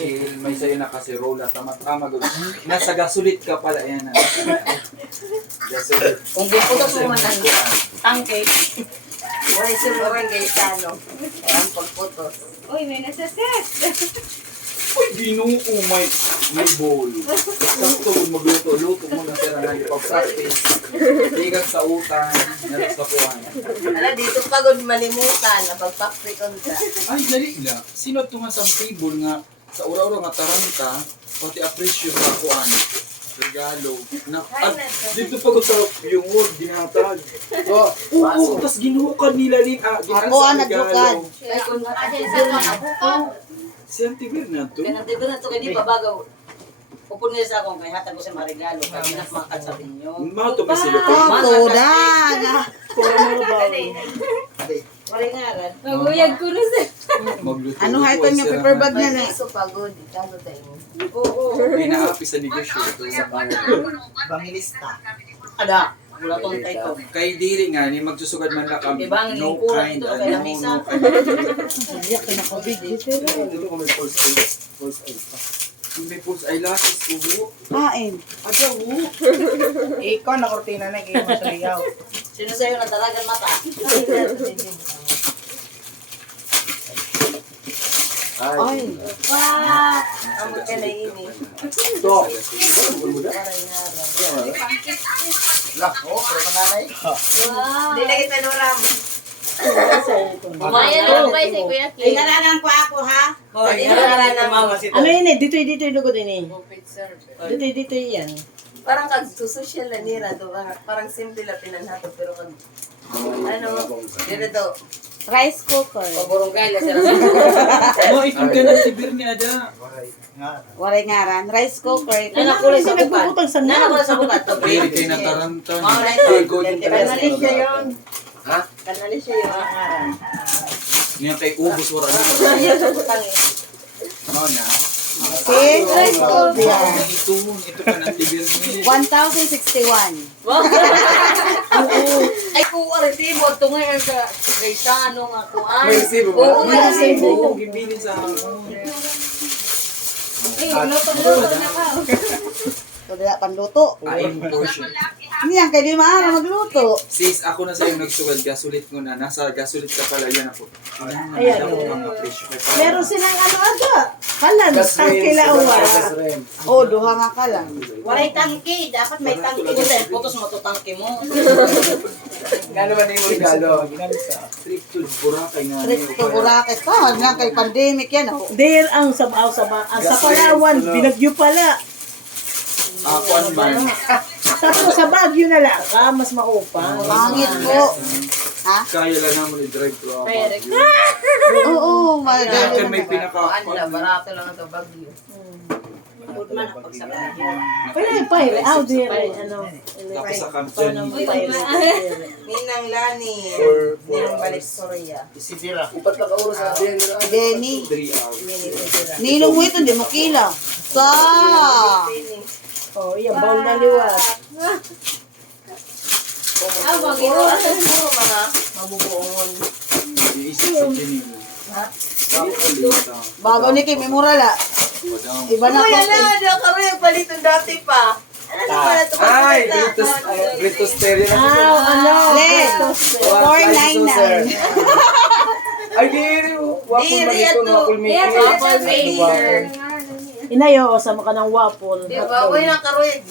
chill, may sayo na kasi roll at tama gud. Nasa gasulit ka pala yan. Gasulit. Kung giputos mo man ang tangke. Wala sumuwi kay Tano. Ang pagputos. Uy, may nasa-set. Uy, ginoo may bowl. Sakto kung magluto, luto mo na sila nga ipag-practice. Tigag sa utang, naras sa kuhan. Ala, dito pagod malimutan na pagpapikon ka. Ay, dali la. Sino tunga sa table nga sa ura-ura nga taranta, pati appreciate sa kuhan. Regalo. At dito pagod sa yung word, ginatag. Oo, tas ginuhukad nila din. Ako ang nagdukad. Kaya kung Si Auntie Berna to. kaya nandito na ito, kaya di pa bagaw. Upon nga sa akong kaya hatag ko sa marigalo. Kaya ginakmakat sa inyo. Mga to may sila ko. Tudan. Wala nga rin. Maguyag ko na sa... Magluto. Ano haitan yung paper bag na na? Piso pagod. Kano tayo. Oo. Pinaapi sa negosyo ito sa bayan. Bangilista. Ada. Wala tong tayo. Kay diri nga ni magsusugad man na kami. Ibang No lingkuran kind. ito, kaya Ano, misa. no kind. Iyak na ko video. Dito ko may false eyes pa. May false eyelashes ubo. Kain. Adaw. Ikaw na kortina na kayo mo sayaw. Sino sa'yo na talagang mata? Ay. Wow. Ang magkalaini. To. Parang nga rin. Lah, oh, pero panganay. Wow. Hindi na kita nuram. Umaya na ba si Kuya Kim? Inaralan ko ako ha. Hindi na na mama. Ano yun eh? Dito lugod din eh. Dito yan. Parang kag social na nira do. Parang simple lang pinanhato pero kag ano, dito do. Rice cooker. Paborong kaya sila. Mo ikon ka na si Bernie ada. Waray ngaran. Rice cooker. Nana ko lang sa bukad. nagbubutang sa Nana ko lang sa bukad. Diri kay nataranta. Mga na Ay, go din Kanalis siya yun. Ha? Kanalis siya yun. Niya kay ubos wala na. Kaya sa butang eh. No na. See? Rice cooker. Ito ka na si Bernie. 1,061. Ay kung resibo ito ngayon sa Gaetano nga kuan. May resibo ba? Oo, may resibo. Oo, gibilin sa ako. Eh, luto-luto na ka. Ito na panluto. Aim portion. Hindi yan, kaya di maara magluto. Sis, ako na sa'yo nagsugad gasulit mo na. Nasa gasulit ka pala. Yan ako. Ayan ako ang presyo. Meron silang ano aga. Kalan, tangke lawa. Oh, duha nga kalan. Walay tangki, dapat may tangki. Kasi putos mo to tangki mo. Gano'n ba na yung regalo? Trip to Boracay nga. Trip to Boracay pa. Nga kay pandemic yan. Oh. There ang sabaw-sabaw. Ang sa Palawan, binagyo pala. Ako ang man. Tapos sa Baguio na lang, mas maupang. Pangit po. Ha? Kaya lang naman i-drive to ako. Oo, Kaya magaling may naman. pinaka... Ano na, barato lang ito bagyo. Good man ang pagsakay. Pwede yung pirate. Ah, there. Ano. Tapos sa Camp Ninang Lani. Ninang balik Korea. Upat lang oras sa Denny. 3 hours. Ninong mo ito, di mo kila. Sa. Oh, yung bowl na liwat. Ah, bagay Puro ano, puro mga mabubuongon. Iisip sa Geneva. Ha? Bago ni Kim, imurala. Iba na Kuya ko. na, daw kami yung paliton dati pa. Ano na pala ito? Ay, Britos Terry na Ah, ano. Len, 499. Ay, diri. Wapol Diri malito ato. na wapol Kaya maker. sa Vader. Inayo, sama ka ng waffle. Di ba? Uy, nakaroy.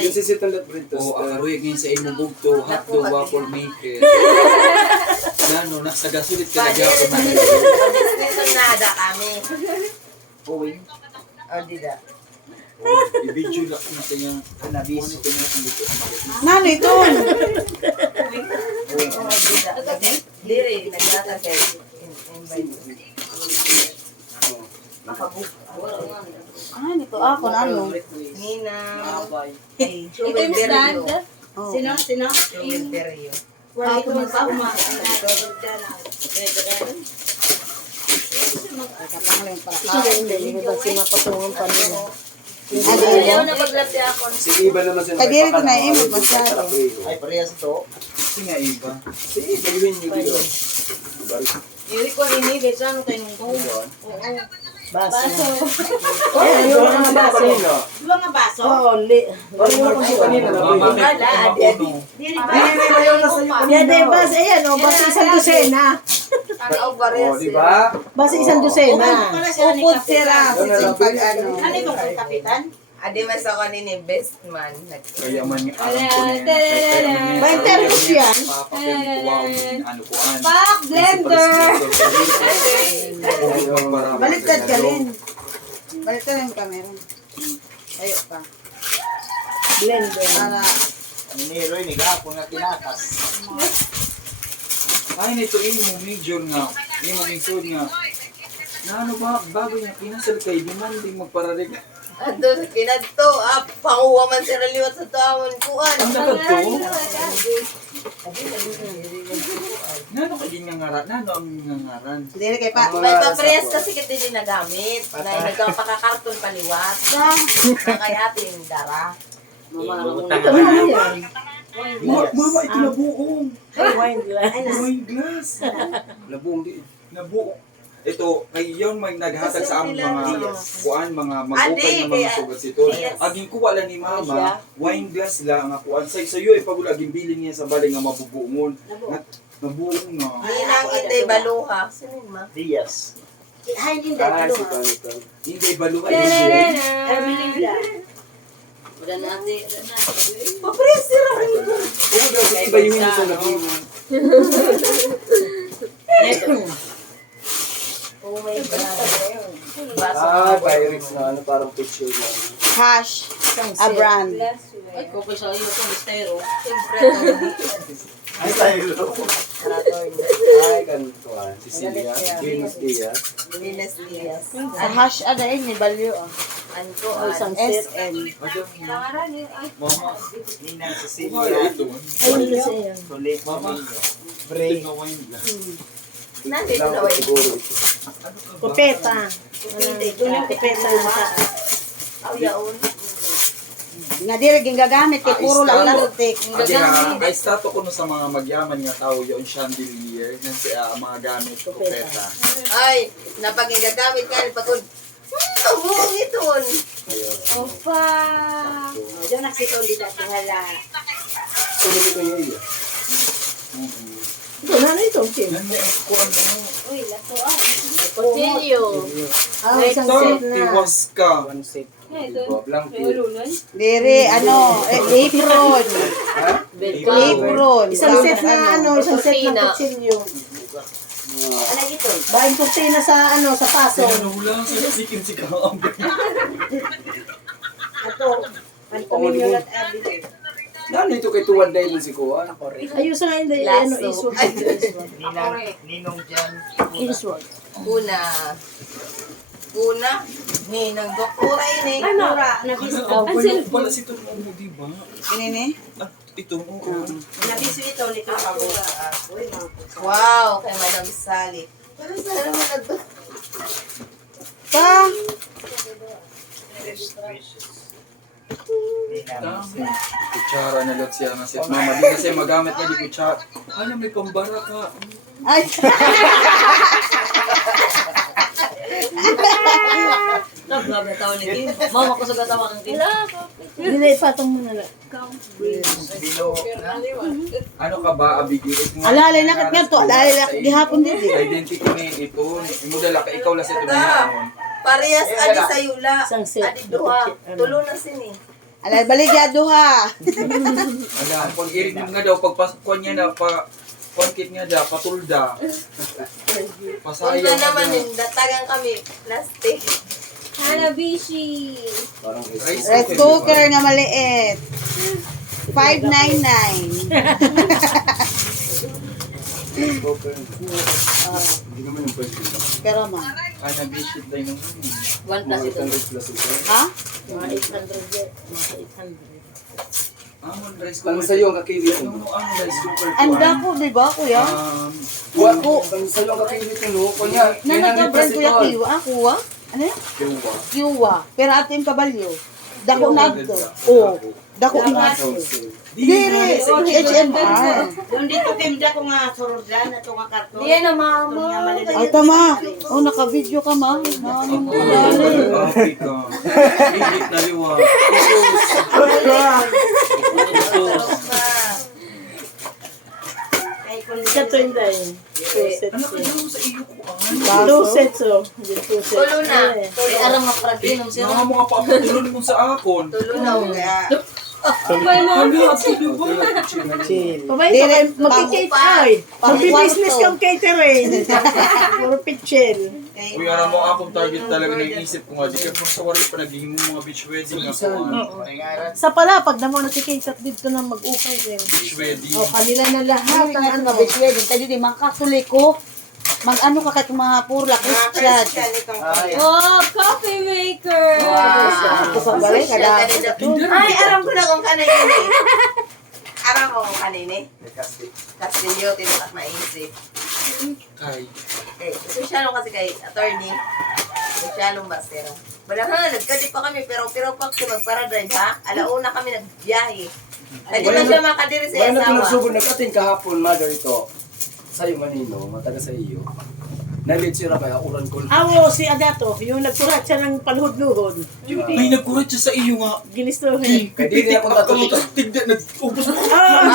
Yung sisitalat Britos. Oo, akaroy ngayon sa imo bugto, hotdog waffle maker. Ano, nasa gasulit ka na Pwede, gapon na. dito na ada kami. Uy. O, di da. I-video lang natin yung nabisi ko na kung dito ang bakit. Nano ito? O, di da. Diri, naglata kay Ah, nito ako na ano. Nina. Ito yung stand. Oh. Sino? Wilberio. Wala ko magpahuma. Kapangling para Hindi, hindi ba sinapatungan pa nila? Ayaw na maglati ako. Si Iba naman siya Kagiri ko na imod masyado. Ay, parehas to. Si nga Iba. Si Iba, gawin nyo dito. Diri ko rin ni, sa ano tayo nung Oo. Baso. Ayan, yung mga baso. Dua nga baso. Oh, Mama, Wala, puno. yan eh, bas, ayan o, basta isang dosena. Tanaw ba rin diba? Basta isang dosena. Upod sira. Pag ano. Ano ito kung kapitan? Adi mas ako ni best man. Kaya man yung alam ko na yan. May termos yan. Ano ko an. Pak blender. Baliktad ka rin. Baliktad yung camera. Ayo pa. Blender. Para Niniroy ni Gapon na tinatas. Ay, nito mo major nga. Mo major nga. Na ano ba, bago niya kinasal kay demanding magpararig. Ado, kinadto, panguwa man sila liwat sa tawon kuan. Ang dapat to. Nano ka din ngaran? Nano ang ngaran? dili kay pa. May papress kasi kita din nagamit. Na nagpapakakarton paliwat. Na kaya ating dara. Ito na yan. Mama, ito na buong. Wine glass. Wine glass. Labong di. Nabuo. Ito, kay yon may naghatag sa among mga kuan, mga mag-open Adi, ng mga kaya- sugat ito. yes. Aging kuha lang ni mama, wine glass lang nga kuan. Sa iyo, ipagul aging bilin niya sa balay nga mabubuongon. Nabuong nga. Ninang intay baluha. Sino ma? Diaz. Hay hindi Ah, dalo. si Panito. Hindi baluha yun. Ermelinda. Papress sila rin ito. Oo, daw, iba yung hindi sa labi. Oh my God. Ah, Pyrex na ano, parang picture lang. Hash. A brand. Ay, ko pa sa iyo ko mistero. Siyempre, Ay, tayo. Karatorn. Ay, kantuan. Cecilia. Venus Diaz. Venus Diaz. Sa hash ada ni balyo. Anko, Isang SN. Mama, Ninang kuha Cecilia. ito. Ayun kasi yan. Tulik. Mama, Bre. ito na wine glass. Nandito na way. Siguro ito. Kupeta. Doon yung kupeta na sa... Aw, yaon. Nga dili ginagamit kay puro lang plastic. Adi nga, ay stato ko no sa mga magyaman nga tao yung chandelier ng mga gamit kupeta. Ay, napagagagamit ka rin pagod. Buong iton. Ayun. Opa. Diyan nagsito di dati hala. Tuloy ko yun yun. Ito na ito, Kim. Nani ko ano. Uy, lato ah. Kutsilyo. Ah, isang Ito, set na. tiwas ka. One set. Ito. Blank May ulunan. Diri ano, apron. Apron. Isang set na ano, isang set na Kurtina. kutsilyo. Ano ito? Baing kurtina sa ano, sa paso. Sinanula sa sikin si Kaam. Ito, pantomim at abi. Nano ito kay Tuwan dahil si Kuan? Ayusin nga hindi, ano, Lasso. iswag. Ninong dyan. Iswag. Una, ni nang doktora ini. Mura. Nabiso. Pwede pala si Tuno mo, di ba? Kinini? At ito, oo. Nabiso ito. Nito ako. Wow, kay Madam Sally. Pero sa naman na to. Pa. Kutsara na lot siya nga siya. Mama, di na siya magamit niya di kutsara. Ano, may pambara ka. Ay. Grabe na tao ni Kim. Mama ko sa gatawa kang Kim. Hindi na ipatong mo na lang. Bilo. Ano ka ba, Abigil? Alalay na kat nga to, alalay na gihapon din. Identity ni ito. Imudala ka, ikaw lang sa ito na Parehas adi sa yula. Isang set. Adi duha. Tulo na sini. Alay baligya duha. Ala, pag irig mo nga daw, pagpaskuan niya na, pagkit nga daw, patulda. Pasaya Una nga naman daw. yung datagan kami. Plastic. Hanabishi. Parang Rice cooker nga maliit. 599. Hindi naman yung pwede. Pero ma. Ay, nag-visit tayo nung One plus ito. 100 plus ito. Ha? Mga 800 yan. Mga 800. Amon rice Ano cooker. sa'yo ang kakibit Ano mo? ang rice cooker ko? Anda ko, di ba kuya? Ano sa'yo ang kakibit mo? Kunya, Nanagabrand kuya kiwa. Kuwa? Ano yan? Kiwa. Kiwa. Pero atin kabalyo. Dako na to. Oh, dako na to. Dili, HMR. Doon dito kimda ko nga surudlan ato nga karton. Diyan na mama. Ay, tama. Oh, naka-video ka, ma. Naano mo ka dali. Happy ka. Ingit na liwa. Kato inday. Ano ka daw sa iyo ko? Two sets oh. Two sets. Tulo na. Ay, aram nga praginom siya. Mga mga papatulon mo sa akon. Tulo na nga. Hala, tuloy ba? Pabay, Dili, magkikate pa. ay. Pang Magbi-business kwarto. kang catering. Puro pitchel. Uy, alam mo akong target talaga na iisip ko nga. Di ka sa wari pa naging mga beach wedding ako. Sa pala, pag namo nakikita dito na mag-ukay din. Beach wedding. O, kanila na lahat Ang ang ano ano. ka, bitch wedding. Tayo di, makasuli ko. Mag-ano ka kahit mga puro lakis chat. Oh, coffee maker! Ito sa balay, kada. Ay, aram ko na kung kanina eh. Aram ko kung kanina eh. Castillo, tinukat maisip. Kay. Eh, sosyalo kasi kay attorney. Sosyalong basero. Wala ha, nagkadi pa kami, pero pag magparadrive ha, alauna kami nagbiyahe. Hindi man siya makadiri sa Wala na asawa. pinagsugod na kating kahapon, mother ito. Sa'yo manino, mataga sa iyo. Nalit siya kaya uran ko. Awo, si Adato, yung nagkurat siya ng palhod-luhod. May nagkurat siya sa iyo nga. Ginistuhin. Kaya di na ako natututik. Tignan, nag-ubos mo. Ah,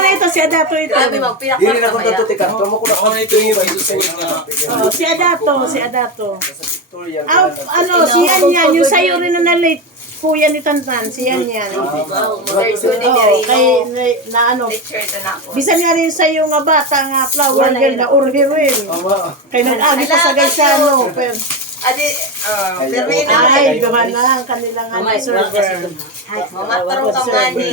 na ito si Adato ito. Grabe, Di magpinakpak na ako mamaya. natututik. Tomo ko na Ako na ito yung isusunod nga. Oh, si Adato, si Adato. Sa pictorial. Ah, ano, si Yan yan, yung sa'yo rin na late. Kuya ni Tantan, si Yan yan. Wow, mother ko ni Oh, kay Merino. na ano. Picture ito na ako. Bisan nga rin sa'yo nga bata nga flower girl na urhi rin. Ama. Kay nag-agi pa sa Gaisano. Pero, Adi, Merino. ay, gawa na ang kanilang ano, Mamay, wala kasi server. ito. Mamataro ka nga ni.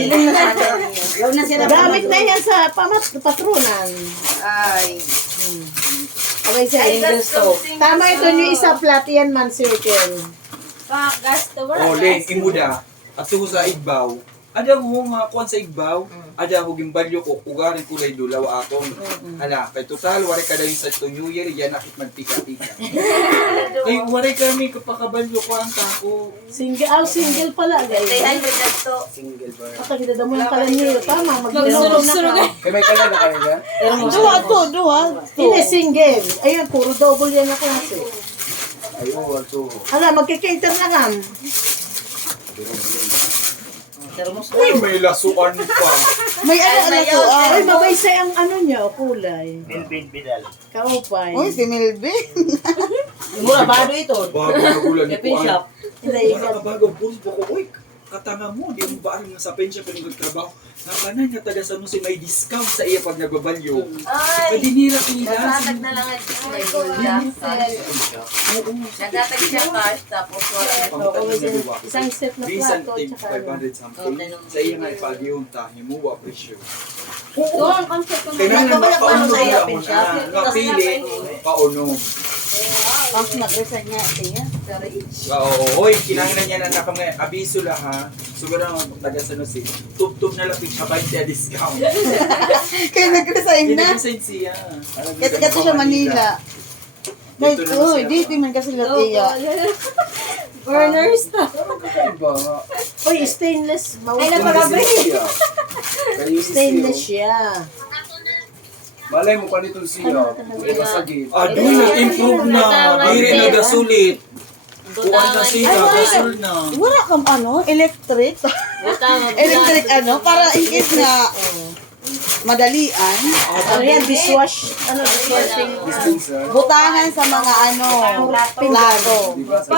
Huwag na sila. Gamit na yan sa patronan. Ay. Okay, sir. Ay, gasto. Tama ito yung isa flat yan man circle. Gasto O, Len, imuda. At ko sa igbaw. Ada ko nga kuan sa igbaw. Ada ko gimbalyo ko. Ugarin kulay dulaw akong. Hala, kay total, wari ka dahil sa ito New Year, yan nakit magpika-pika. Kay wari kami kapakabalyo ko ang tako. Single pala, guys. 300 na to. Single bar. At ang ganda mo ng kalanyo. Tama, mag-sulog na ka. Kaya may kaya na kanina? Duha. Hindi, single. Ayun, puro double yan na klase. Ayun, ito. Hala, magkikater na kam. Uy, may lasuan pa. May ano to Ay, mabaysay ang ano niya, kulay. Kaupay. Uy, si Milby. Mura, bado ito. Bago na gulan ni Pin shop. Hindi, Wala ka bago, pulse ko. Uy, katanga mo, di mo ba alam nga sa pensya pa nagtrabaho. Nakanan nga taga sa si may discount sa iya pag nagbabalyo. Ay. Madinira kinila. Nagatag na lang ito. May gulda. Nagatag siya cash, tapos wala. isang set na Bisan plato, tig tsaka ano. 500 something. Sa iya nga ipag-iyon ta, himuwa presyo. Doon, concept ko Kailangan Nagbabalak pa pauno sa iya, mo na. Nga pili, pauno. Pang nag-resign niya siya. Oo, hoy, kinahanglan niya na nakang abiso lang ha. Siguro ang taga sa si tub-tub na lang siya 20 discount. Kaya nag-resign na. Kinadesign siya. Kasi siya Manila. Guys, uy, dito man kasi Latiya. Burners. Kakaiba nga. Uy, stainless. Ay, napaka-break. Stainless siya. Malay mo pa nito siya. Iba sa gate. Ah, doon nag-improve na. Diri nagasulit. Kuha na siya, gasol na. Wala kang ano, electric. Electric ano, para in case na madalian. Ano yan, dishwash. Ano, dishwashing. Dispenser. Butahan sa mga ano, plato. Diba sa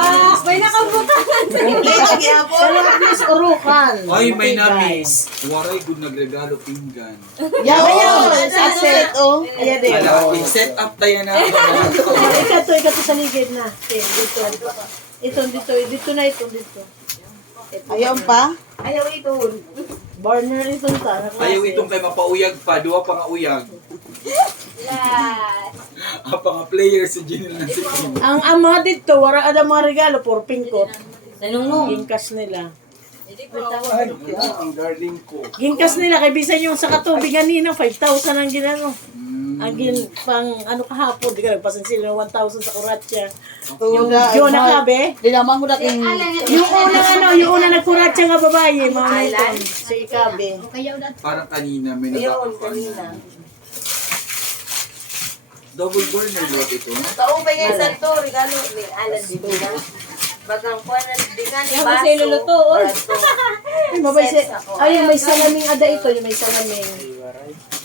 May nakabutan. Pero at least urukan. Ay, may na-miss. Waray good nagregalo pinggan. Yaw, sa set, oh. Ayan din. Ala, i-set up tayo na. Ikato sa ligid na. Okay, dito. Dito na ito, dito. Ayaw pa. Ayaw ito. Burner ito ta. Ayaw itong kay mapauyag pa, duwa pa nga uyag. Pa nga player si Jinil na si Kim. Ang ama dito, wala ada mga regalo, for pingkot. Nanunong. Yung cash nila. Ay, ang darling ko. Ginkas nila kay bisan yung sa katubig ganina 5,000 ang ginano. Mm. Ang pang ano kahapon, di ka nagpasan sila ng 1,000 sa kuratsa. Yung Yun na kabe. Di naman ko dating... Yung una nagkuratsa nga babae, mga na ito. Si Ikabe. Parang kanina may Ayun, nabakpan kanina. na. Double burner lot ito. Kaubay nga sa to, regalo ni Alan di ba? Bagang kuha na di nga ni Yung baso. kasi luluto, oy. Ay, mabay si... Ay, yung may salaming ada ito, yung may salaming.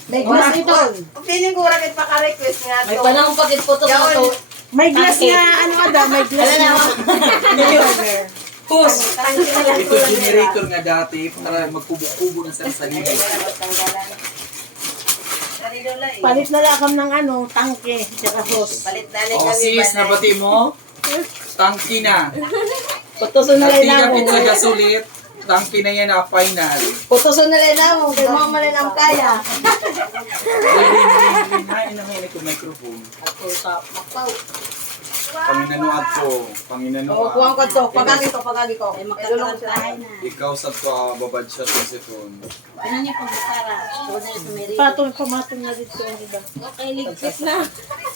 May glass ito. Feeling ko rakit pa ka-request nga May to. panahon pakit po to sa to. May glass nga, ano ada, may glass nga. Pus! Ito generator nga dati para magkubo-kubo ng sarili. Palit na lakam ng ano, tangke, tsaka hose. Palit na lang Oh, kami. sis, nabati mo? Tangki na. Putuson na Dati rin na kapit sa mo. gasulit, tangki na yan na final. Putuson na rin na mo. Kaya mga malin ang kaya. Hain naman yun itong microphone. Panginanuat ko. O, kuwang ko to. Pagagi ko. Ikaw sa to, babad siya sa sipon. Patong, pamatong na dito ang iba. Okay, ligpit na.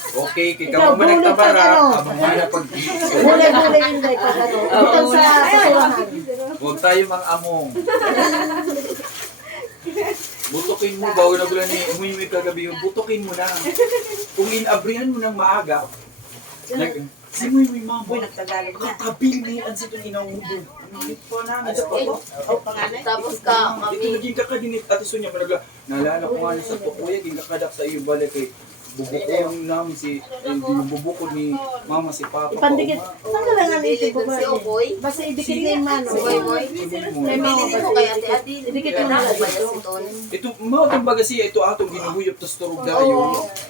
Okay, kaya Ikaw, mo man bulog pag nagtabara, ano. abang mo na pag-gigil. Gulay-gulay yung day pag ano. Butang sa basurahan. Huwag tayo mang among. Butukin mo, bago na gula ni umuwi kagabi yung butukin mo na. Kung inabrihan mo ng maaga, si Muy Mama, katabil ni ang sitong inaubo. Hindi pa namin sa papa. Tapos ka, Ito kami. naging kakadinit at iso niya managla. Naalala ko nga sa to, kuya, ging kakadak sa iyo balik kay bubukong namin si, yung bubukod ni mama si papa. Ipandikit. Saan ka lang ang itin ko ba? Si Oboy. Basta idikit na yung mano. Boy, boy. Pamilinin mo kay Ate Adil. Idikit Kaya mo na na ako ba yan si Ton? Ito, mga itong baga siya, ito atong ginuguyop tas turog dayo.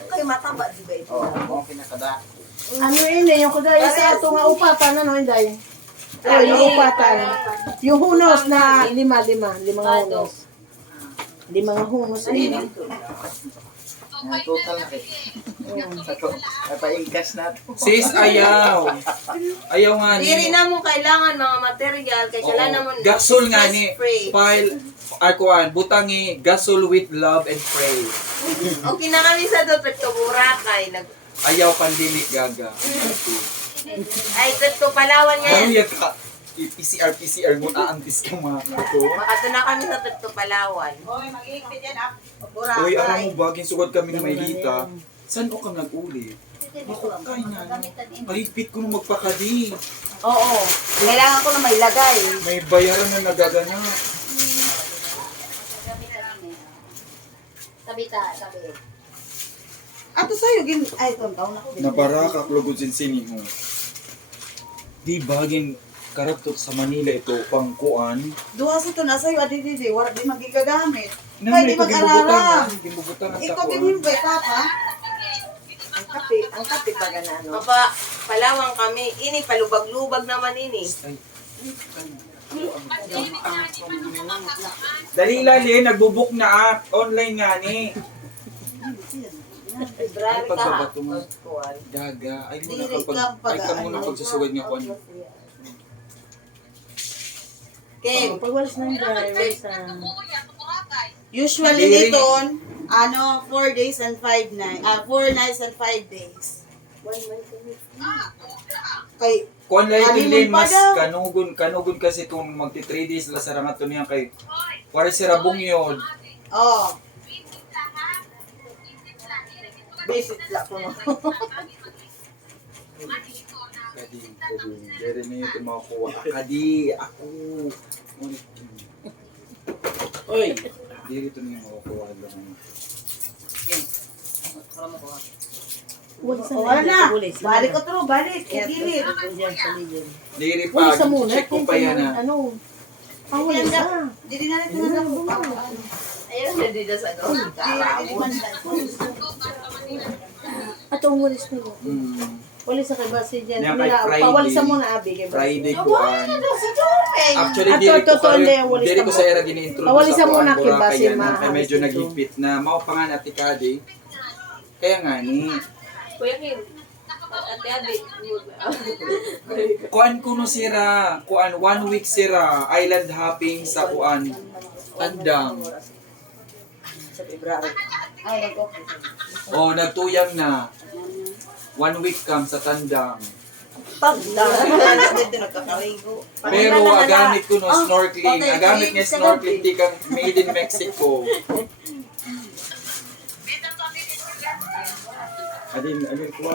Kay mataba, di ba ito? Oo, kinakada. Ano yun eh, yung kagaya sa ato nga upatan, ano hindi? Oh, yung upatan. Yung hunos na limang hunos. Limang hunos. Total na eh. Napaingkas na. Sis, ayaw. Ayaw nga ni. Diri na mo kailangan mga material kay kailangan mo Gasol nga ni. spray. File, akuan, butangi, gasol with love and pray. Okay na kami sa to pero Boracay nag Ayaw pandemic gaga. ay to Palawan Ano ngayon. yan ka? PCR mo aantis ka mga ito. Makato na kami sa to Palawan. Uy, alam mo ba, ginsugod kami ng Maylita. Saan ko kami nag-uli? Ako kain na. Mahigpit ko nung magpakadi. Oo. Kailangan ko na may lagay. May bayaran na nagagana. Ato sa'yo, ay, ito, taon ako. Nabaraka klugod sin siniho. Di ba, karakter sa Manila ito, pangkuan. Duha sa ito na sa'yo, adi, wala di magigagamit. Nang Pwede may mag-arara. gibubutan at Ikaw ako. binhimbay, papa. Ang kape pa ganano. Papa, Palawan kami. Ini palubag-lubag naman ini. Dali lali, nagbubuk na online nga ni. Ay, pagbabato mo. Gaga. Ay, ka muna pagsusugod nga kuan. Kim, Pagwalis ng driver sa... Usually Diri. nito, 4 days and 5 nights. 4 nights and 5 days. Kay, Kuan lang Honeymoon din pa mas daw. kanugon kasi kung magti 3 days la sa rangat to niya kay pare si Rabong yun. oh. Visit lang ko. Kadi, dere niyo ito makuha. Kadi, ako. Oy, diri to niyo makuha lang. Wala na. Balik ko to, balik. Kagilid. Diri Uy, pa, sa muna. check ko pa yan ah. Ano? Panguli sa. Dili na natin na ako. ayun na dito sa gawin. At ang walis nila. Hmm. Walis sa kay Basi dyan. Yan, kay Friday. Pawalis sa muna, Abi. Kay Basi. Friday ko an. Actually, At diri ko totoo, hindi, kayo, walis diri na ko mo. sa era gini-introduce Pawalis sa ako muna, ang kay Boracay Basi, yan, na mahahalis medyo dito. nagipit na mao pa nga natikadi. Kaya nga ni, Kuya Kim, Ate Abi. Kuan kuno sira, kuan 1 week sira island hopping sa kuan Tandang. Sa February. Ay, nag-okay. Oh, nagtuyang na. 1 week kam sa Tandang. Dito nagkakarigo. Pero agamit ko no snorkeling. Agamit nga snorkeling di kang made in Mexico. Adin ko